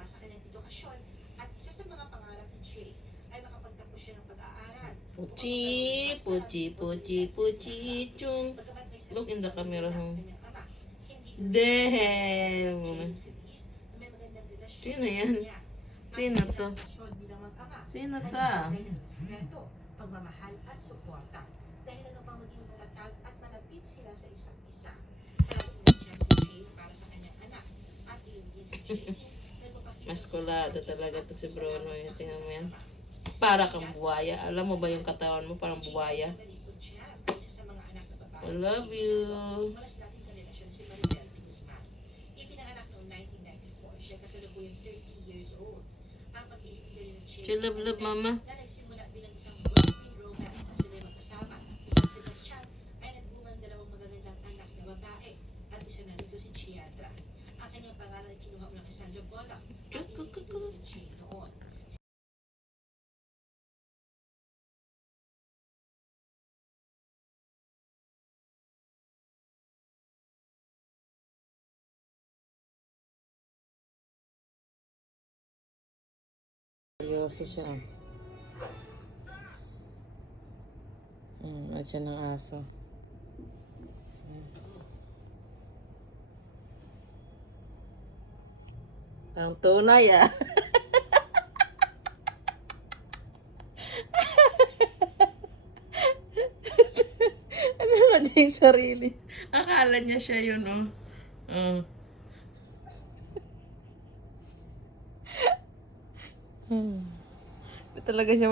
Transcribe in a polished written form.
programa sa kanyang edukasyon at isa sa mga pangarap ni Jay ay makapagtapos siya ng pag-aaral. Puchi, chung. Look in the camera, huh? Damn. Sino yan? Sino to? Sino to? Pagmamahal at suporta. Dahil ano pang maging matatag at malapit sila sa isa't isa. Kaya pinagsiyan si Jay para sa kanyang anak. At iyon din si Jay. Maskulado talaga to si Bruno. Tingnan mo yan. Para kang buwaya. Alam mo ba yung katawan mo parang buwaya? I love you. Malas natin karelasyon si Maribel Guzman. Ipinanganak noong 1994. Siya kasalukuyang 30 years old. Ang pag-iibig ni Jay. She love mama. Na nagsimula bilang isang whirlwind romance na sila magkasama. Isang si Sebastian ay nagbunga ng dalawang magagandang anak na babae. At isa na rito si Chiatra. Ang kanyang pangalan ay kinuha mula kay Sandra Bullock. Ang iniidolo ni Jay noon. Seryoso siya. At siya ng aso. Ang tunay ah. Ano na niya yung sarili? Akala niya siya yun, oh. Talaga siya